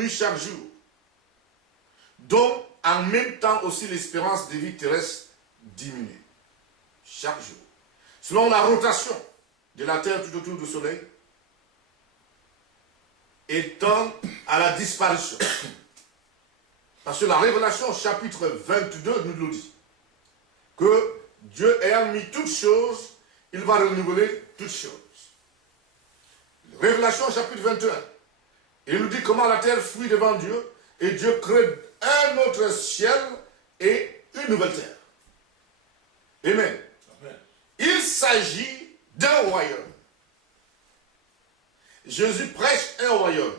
diminue chaque jour. Donc, en même temps aussi, l'espérance de vie terrestre diminue chaque jour. Selon la rotation de la Terre tout autour du Soleil, et tend à la disparition. Parce que la Révélation, chapitre 22, nous le dit. Que Dieu ayant mis toutes choses, il va renouveler toutes choses. Révélation, chapitre 21. Il nous dit comment la terre fuit devant Dieu, et Dieu crée un autre ciel et une nouvelle terre. Amen. Amen. Il s'agit d'un royaume. Jésus prêche un royaume.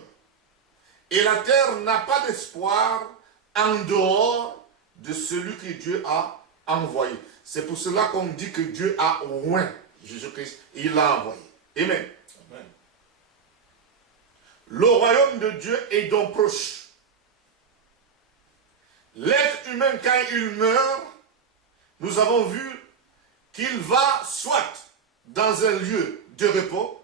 Et la terre n'a pas d'espoir en dehors de celui que Dieu a envoyé. C'est pour cela qu'on dit que Dieu a oint Jésus-Christ. Il l'a envoyé. Amen. Amen. Le royaume de Dieu est donc proche. L'être humain, quand il meurt, nous avons vu qu'il va soit dans un lieu de repos,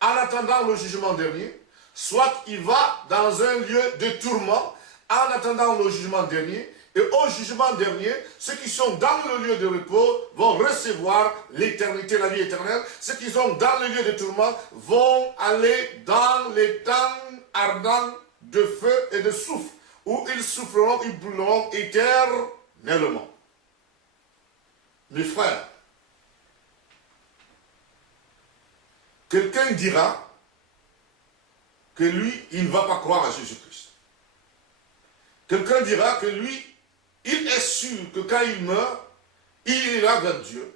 en attendant le jugement dernier, soit il va dans un lieu de tourment, en attendant le jugement dernier, et au jugement dernier, ceux qui sont dans le lieu de repos vont recevoir l'éternité, la vie éternelle. Ceux qui sont dans le lieu de tourment vont aller dans les temps ardents de feu et de soufre, où ils souffreront, ils brûleront éternellement. Mes frères, quelqu'un dira que lui, il ne va pas croire à Jésus-Christ. Quelqu'un dira que lui, il est sûr que quand il meurt, il ira vers Dieu.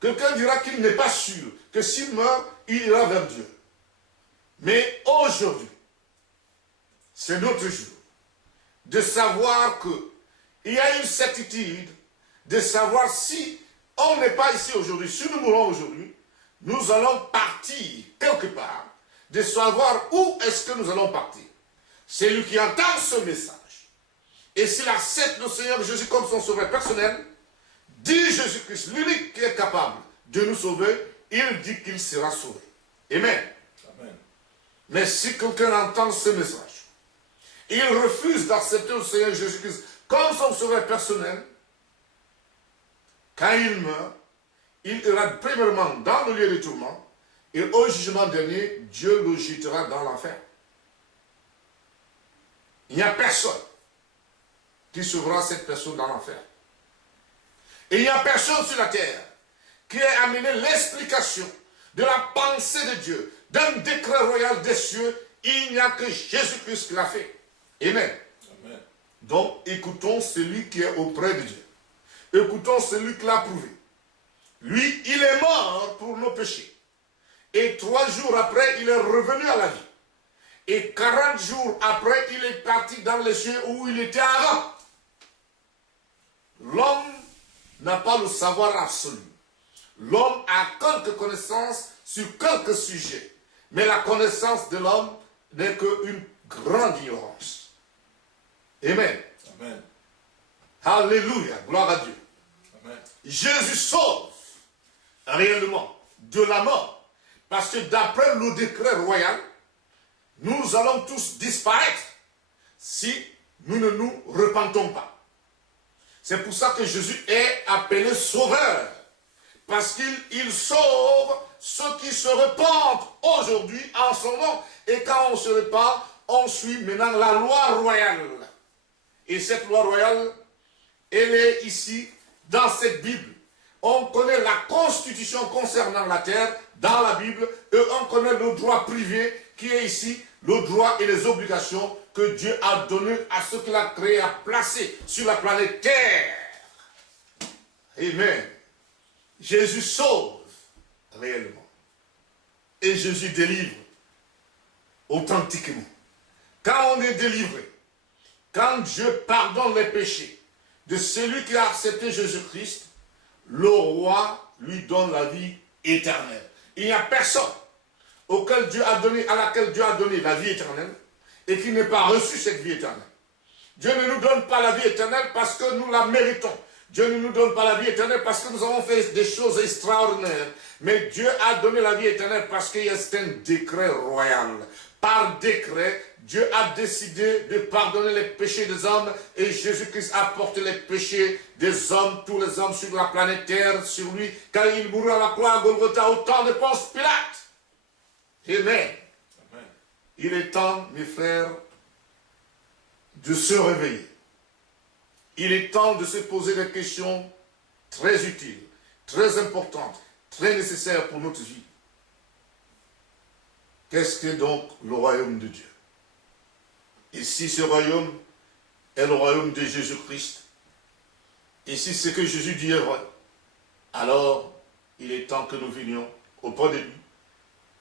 Quelqu'un dira qu'il n'est pas sûr que s'il meurt, il ira vers Dieu. Mais aujourd'hui, c'est notre jour de savoir qu'il y a une certitude de savoir si on n'est pas ici aujourd'hui, si nous mourons aujourd'hui, nous allons partir quelque part, de savoir où est-ce que nous allons partir. C'est lui qui entend ce message. Et s'il accepte le Seigneur Jésus comme son sauveur personnel, dit Jésus-Christ, l'unique qui est capable de nous sauver, il dit qu'il sera sauvé. Amen. Amen. Mais si quelqu'un entend ce message, il refuse d'accepter le Seigneur Jésus-Christ comme son sauveur personnel, quand il meurt, il ira premièrement dans le lieu de tourment, et au jugement dernier, Dieu le jettera dans l'enfer. Il n'y a personne qui sauvera cette personne dans l'enfer. Et il n'y a personne sur la terre qui ait amené l'explication de la pensée de Dieu, d'un décret royal des cieux. Il n'y a que Jésus-Christ qui l'a fait. Amen. Amen. Donc, écoutons celui qui est auprès de Dieu. Écoutons celui qui l'a prouvé. Lui, il est mort pour nos péchés. Et 3 jours après, il est revenu à la vie. Et 40 jours après, il est parti dans les cieux où il était avant. L'homme n'a pas le savoir absolu. L'homme a quelques connaissances sur quelques sujets. Mais la connaissance de l'homme n'est qu'une grande ignorance. Amen. Amen. Alléluia. Gloire à Dieu. Amen. Jésus sauve réellement de la mort. Parce que d'après le décret royal, nous allons tous disparaître si nous ne nous repentons pas. C'est pour ça que Jésus est appelé sauveur. Parce qu'il sauve ceux qui se repentent aujourd'hui en son nom. Et quand on se repent, on suit maintenant la loi royale. Et cette loi royale, elle est ici dans cette Bible. On connaît la constitution concernant la terre dans la Bible et on connaît le droit privé qui est ici, le droit et les obligations que Dieu a donné à ceux qu'il a créés, à placer sur la planète Terre. Amen. Jésus sauve réellement. Et Jésus délivre authentiquement. Quand on est délivré, quand Dieu pardonne les péchés de celui qui a accepté Jésus-Christ, le roi lui donne la vie éternelle. Il n'y a personne auquel Dieu a donné, à laquelle Dieu a donné la vie éternelle et qui n'ait pas reçu cette vie éternelle. Dieu ne nous donne pas la vie éternelle parce que nous la méritons. Dieu ne nous donne pas la vie éternelle parce que nous avons fait des choses extraordinaires. Mais Dieu a donné la vie éternelle parce qu'il y a un décret royal. Par décret, Dieu a décidé de pardonner les péchés des hommes et Jésus-Christ a porté les péchés des hommes, tous les hommes sur la planète Terre, sur lui, quand il mourut à la croix à Golgotha au temps de Ponce Pilate. Amen. Il est temps, mes frères, de se réveiller. Il est temps de se poser des questions très utiles, très importantes, très nécessaires pour notre vie. Qu'est-ce que donc le royaume de Dieu? Et si ce royaume est le royaume de Jésus-Christ, et si ce que Jésus dit est vrai, alors il est temps que nous venions auprès de lui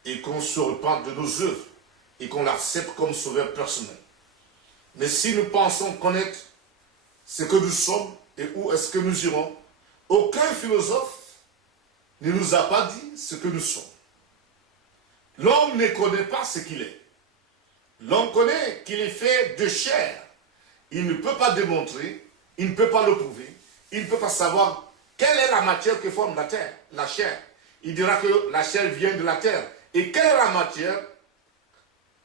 et qu'on se repente de nos œuvres et qu'on l'accepte comme sauveur personnel. Mais si nous pensons connaître ce que nous sommes et où est-ce que nous irons, aucun philosophe ne nous a pas dit ce que nous sommes. L'homme ne connaît pas ce qu'il est. L'homme connaît qu'il est fait de chair. Il ne peut pas démontrer, il ne peut pas le prouver, il ne peut pas savoir quelle est la matière que forme la terre, la chair. Il dira que la chair vient de la terre. Et quelle est la matière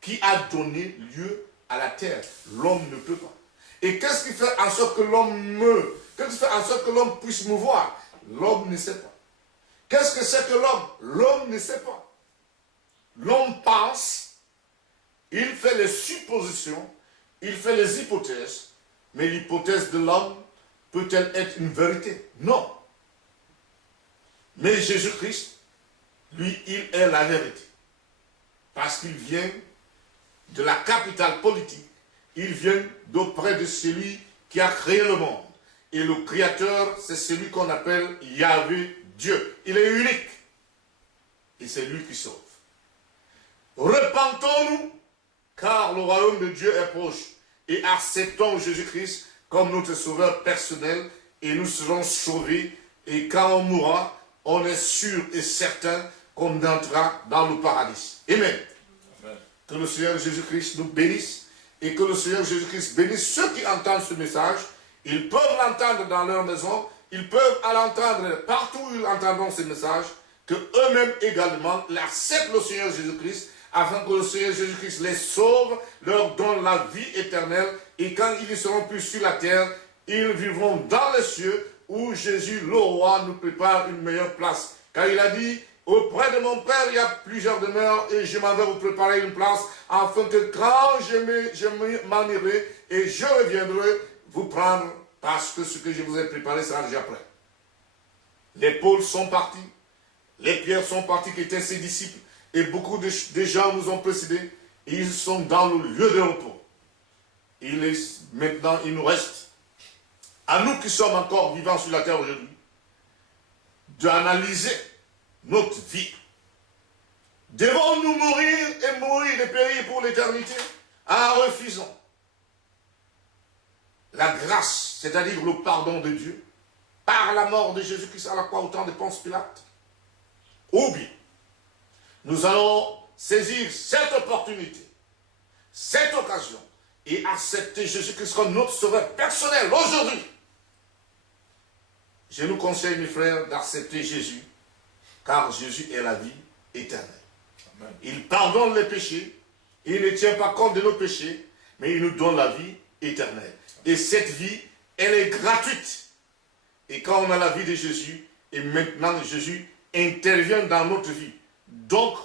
qui a donné lieu à la terre? L'homme ne peut pas. Et qu'est-ce qui fait en sorte que qu'est-ce qui fait en sorte que l'homme puisse me voir? L'homme ne sait pas. Qu'est-ce que c'est que l'homme? L'homme ne sait pas. L'homme pense, il fait les suppositions, il fait les hypothèses, mais l'hypothèse de l'homme peut-elle être une vérité? Non. Mais Jésus-Christ, lui, il est la vérité. Parce qu'il vient de la capitale politique, il vient d'auprès de celui qui a créé le monde. Et le créateur, c'est celui qu'on appelle Yahvé, Dieu. Il est unique. Et c'est lui qui sauve. Repentons-nous, car le royaume de Dieu est proche. Et acceptons Jésus-Christ comme notre sauveur personnel, et nous serons sauvés. Et quand on mourra, on est sûr et certain qu'on entrera dans le paradis. Amen. Amen. Que le Seigneur Jésus-Christ nous bénisse, et que le Seigneur Jésus-Christ bénisse ceux qui entendent ce message. Ils peuvent l'entendre dans leur maison, ils peuvent l'entendre partout où ils entendront ce message, que eux-mêmes également l'acceptent le Seigneur Jésus-Christ, afin que le Seigneur Jésus-Christ les sauve, leur donne la vie éternelle, et quand ils ne seront plus sur la terre, ils vivront dans les cieux, où Jésus, le roi, nous prépare une meilleure place. Car il a dit, auprès de mon Père, il y a plusieurs demeures, et je m'en vais vous préparer une place, afin que quand je m'en irai, et je reviendrai vous prendre, parce que ce que je vous ai préparé sera déjà prêt. Les Pauls sont partis, les Pierres sont partis, qui étaient ses disciples, et beaucoup de gens nous ont précédés, et ils sont dans le lieu de repos. Maintenant, il nous reste, à nous qui sommes encore vivants sur la terre aujourd'hui, d'analyser notre vie. Devons-nous mourir et mourir et périr pour l'éternité? Ah, refusons la grâce, c'est-à-dire le pardon de Dieu, par la mort de Jésus-Christ à la croix au temps de Ponce Pilate. Ou bien, nous allons saisir cette opportunité, cette occasion, et accepter Jésus-Christ comme notre sauveur personnel aujourd'hui. Je nous conseille, mes frères, d'accepter Jésus, car Jésus est la vie éternelle. Amen. Il pardonne les péchés, il ne tient pas compte de nos péchés, mais il nous donne la vie éternelle. Et cette vie, elle est gratuite. Et quand on a la vie de Jésus, et maintenant Jésus intervient dans notre vie. Donc,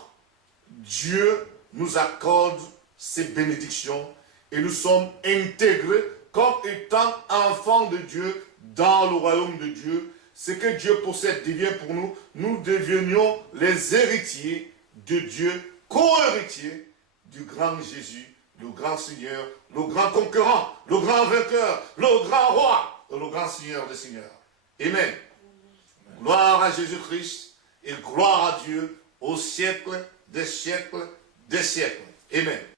Dieu nous accorde ses bénédictions et nous sommes intégrés comme étant enfants de Dieu dans le royaume de Dieu. Ce que Dieu possède devient pour nous, nous devenions les héritiers de Dieu, co-héritiers du grand Jésus, le grand Seigneur, le grand conquérant, le grand vainqueur, le grand roi, et le grand Seigneur des Seigneurs. Amen. Amen. Gloire à Jésus-Christ et gloire à Dieu au siècle des siècles des siècles. Amen.